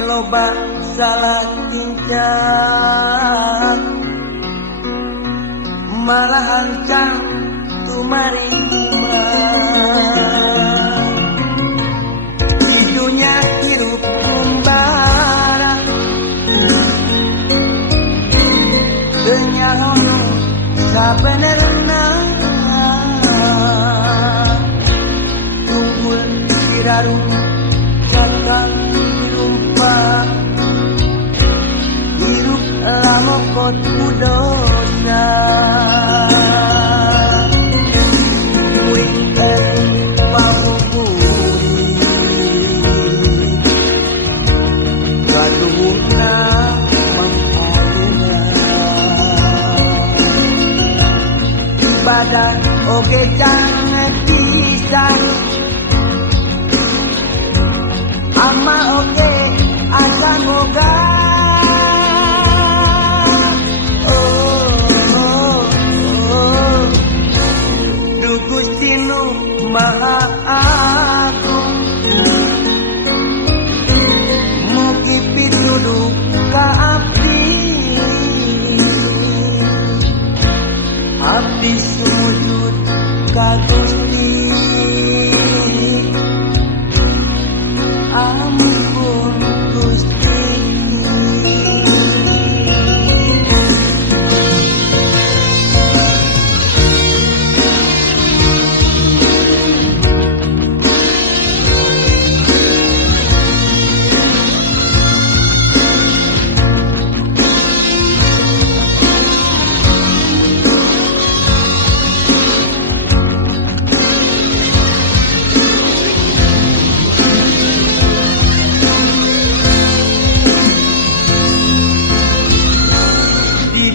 mugi loba salah tingkah malahan kang tumarima di dunia hirup kumbara denyahono sabenerna tunggul dirarung kakang dirumpa hirup lamokot kudosa ibadah oge jangan kisah ama oge asa moga Du Gusti Nu Maha Agung mugi pituduh ka abdi sujud ka Gusti ampun Gusti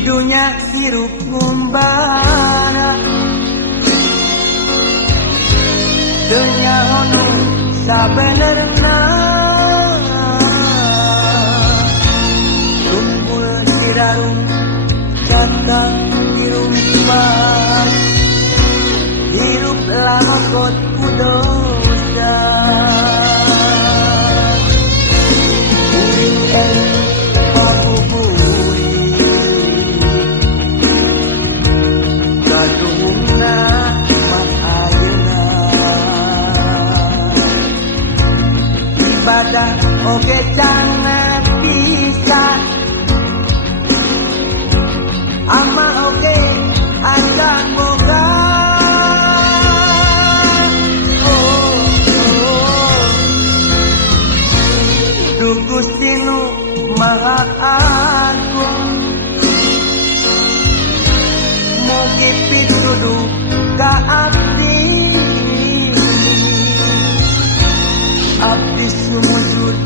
dunia hirup kumbara dunia hono sabenerna tunggul dirarung kakang dirumpat hirup lamokot kudosa ibadah oge jangan pisah ama oge akan boga Du Gusti Nu Maha Agung mugi pituduh ka abdi sujud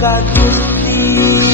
ka Gusti